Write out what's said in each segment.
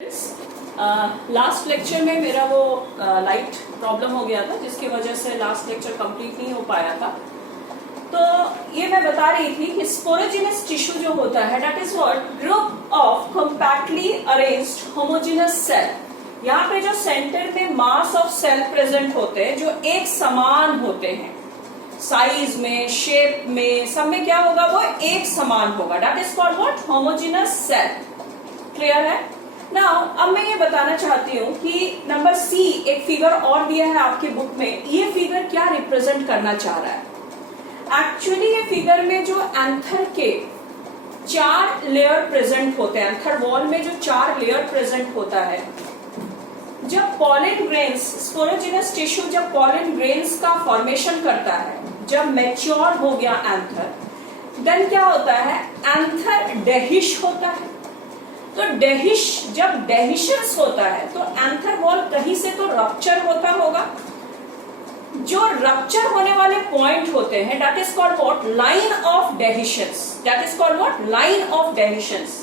Last lecture में मेरा वो लाइट प्रॉब्लम हो गया था जिसकी वजह से लास्ट लेक्चर कंप्लीट नहीं हो पाया था। तो ये मैं बता रही थी कि स्पोरोजिनस टिश्यू जो होता है that is what group of compactly arranged homogeneous cell. यहाँ पे जो सेंटर में मास ऑफ सेल प्रेजेंट होते हैं जो एक समान होते हैं साइज में, शेप में, सब में क्या होगा वो एक समान होगा। That is called what homogeneous cell. Clear है? नाउ अब मैं ये बताना चाहती हूँ कि नंबर सी एक फिगर और दिया है आपके बुक में। ये फिगर क्या रिप्रेजेंट करना चाह रहा है? एक्चुअली ये फिगर में जो एंथर के 4 लेयर प्रेजेंट होते हैं, एंथर वॉल में जो 4 लेयर प्रेजेंट होता है, जब पॉलन ग्रेन्स, स्पोरोजिनस टिश्यू जब पॉलन ग्रेन्स का फॉर्मेशन करता है, जब मैच्योर हो गया एंथर, देन क्या होता है? एंथर डेहिश होता है। तो डेहिश, जब डेहिशंस होता है तो एंथर वॉल कहीं से तो रप्चर होता होगा। जो रप्चर होने वाले पॉइंट होते हैं that is called what? Line of dehiscence. That is called what? Line of dehiscence.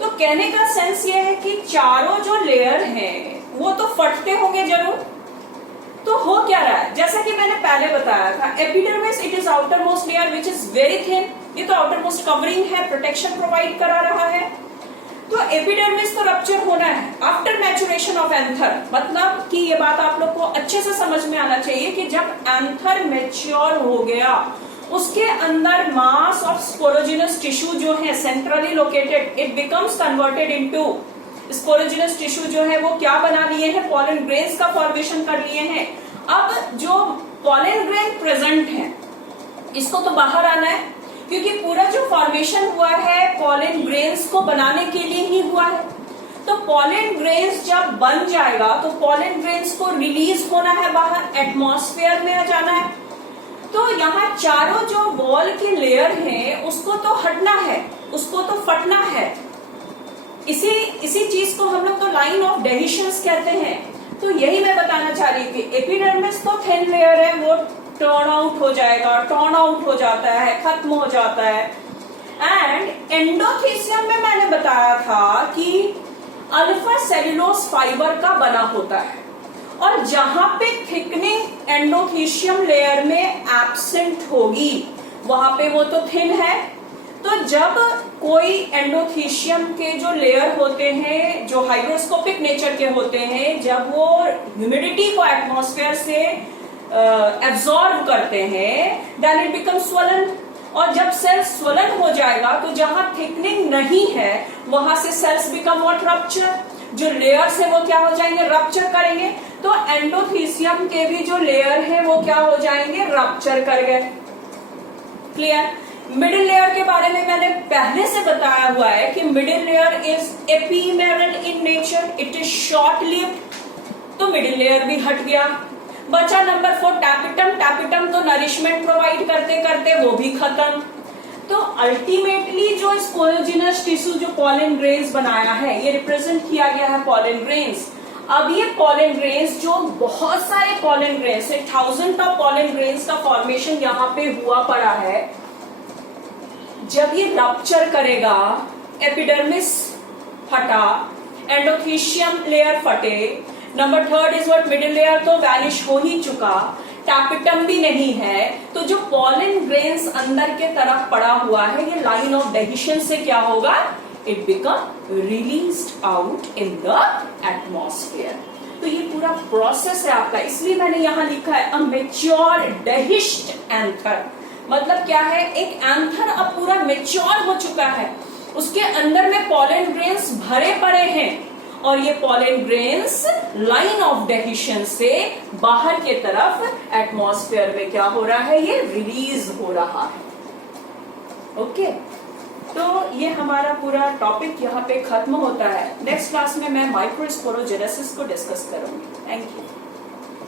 तो कहने का सेंस ये है कि चारों जो लेयर हैं वो तो फटते होंगे जरूर। तो हो क्या रहा है? जैसा कि मैंने पहले बताया था, epidermis it is outer most layer which is very thin. ये तो आउटर मोस्ट कवरिंग है, प्रोटेक्शन प्रोवाइड करा रहा है। तो एपिडर्मिस तो रप्चर होना है आफ्टर मैचुरेशन ऑफ एंथर। मतलब कि ये बात आप लोग को अच्छे से समझ में आना चाहिए कि जब एंथर मैच्योर हो गया, उसके अंदर मास ऑफ स्पोरोजिनस टिश्यू जो है centrally located, it becomes converted into sporogenous tissue जो है वो क्या बना लिए हैं? पॉलन ग्रेन्स का फॉर्मेशन कर लिए हैं। अब जो पॉलन ग्रेन प्रेजेंट है इसको तो बाहर आना है, क्योंकि पूरा जो फॉर्मेशन हुआ है पॉलन ग्रेन्स को बनाने के लिए ही हुआ है। तो पॉलन ग्रेन्स जब बन जाएगा तो पॉलन ग्रेन्स को रिलीज होना है बाहर, एटमॉस्फेयर में आ जाना है। तो यहाँ चारों जो वॉल के लेयर हैं उसको तो हटना है, उसको तो फटना है। इसी चीज को हम लोग तो लाइन ऑफ डेहिशंस कहते हैं। तो यही मैं बताना चाह रही थी। एपिडर्मिस तो थिन लेयर है, वो टर्न आउट हो जाएगा, टर्न आउट हो जाता है, खत्म हो जाता है। एंड एंडोथीसियम में मैंने बताया था कि अल्फा सेलुलोज फाइबर का बना होता है, और जहां पे थिकनिंग एंडोथीसियम लेयर में एब्सेंट होगी वहां पे वो तो थिन है। तो जब कोई एंडोथीसियम के जो लेयर होते हैं जो हाइग्रोस्कोपिक नेचर के होते हैं, जब वो ह्यूमिडिटी को एटमॉस्फेयर से एब्जॉर्ब करते हैं देन इट बिकम स्वलन। और जब सेल स्वलन हो जाएगा तो जहां थिकनिंग नहीं है वहां से सेल्स बिकम व्हाट? रप्चर। जो लेयर्स है वो क्या हो जाएंगे? रप्चर करेंगे। तो एंडोथीसियम के भी जो लेयर है वो क्या हो जाएंगे? रप्चर कर गए। क्लियर? मिडिल लेयर के बारे में मैंने पहले से बताया हुआ है कि middle layer is ephemeral in nature, it is short lived. तो मिडिल लेयर भी हट गया। बचा नंबर 4 टैपिटम। टैपिटम तो नरिशमेंट प्रोवाइड करते करते वो भी खत्म। तो अल्टीमेटली जो स्पोरोजिनस टिश्यू जो पॉलन ग्रेन्स बनाया है ये रिप्रेजेंट किया गया है पॉलन ग्रेन्स। अब ये पॉलन ग्रेन्स जो बहुत सारे पॉलन ग्रेन्स है, 1000 ऑफ पॉलन ग्रेन्स का फॉर्मेशन यहाँ पे हुआ पड़ा है। जब ये रप्चर करेगा, एपिडर्मिस फटा, एंडोथीसियम लेयर फटे, number 3 is what? Middle layer तो वैनिश हो ही चुका, टैपिटम भी नहीं है। तो जो पॉलन ग्रेन्स अंदर के तरफ पड़ा हुआ है ये लाइन ऑफ डेहिशन से क्या होगा? It become released out in the atmosphere. तो ये पूरा प्रोसेस है आपका, इसलिए मैंने यहां लिखा है अ मैच्योर डेहिश्ड एंथर। मतलब क्या है? एक एंथर अब पूरा मैच्योर हो चुका है, उसके अंदर में पॉलन ग्रेन्स भरे पड़े हैं, और ये पॉलन ग्रेन्स लाइन ऑफ डेहिशन से बाहर के तरफ एटमॉस्फेयर में क्या हो रहा है? ये रिलीज हो रहा है। ओके, तो ये हमारा पूरा टॉपिक यहाँ पे खत्म होता है। नेक्स्ट क्लास में मैं माइक्रोस्पोरोजेनेसिस को डिस्कस करूंगी। Thank you.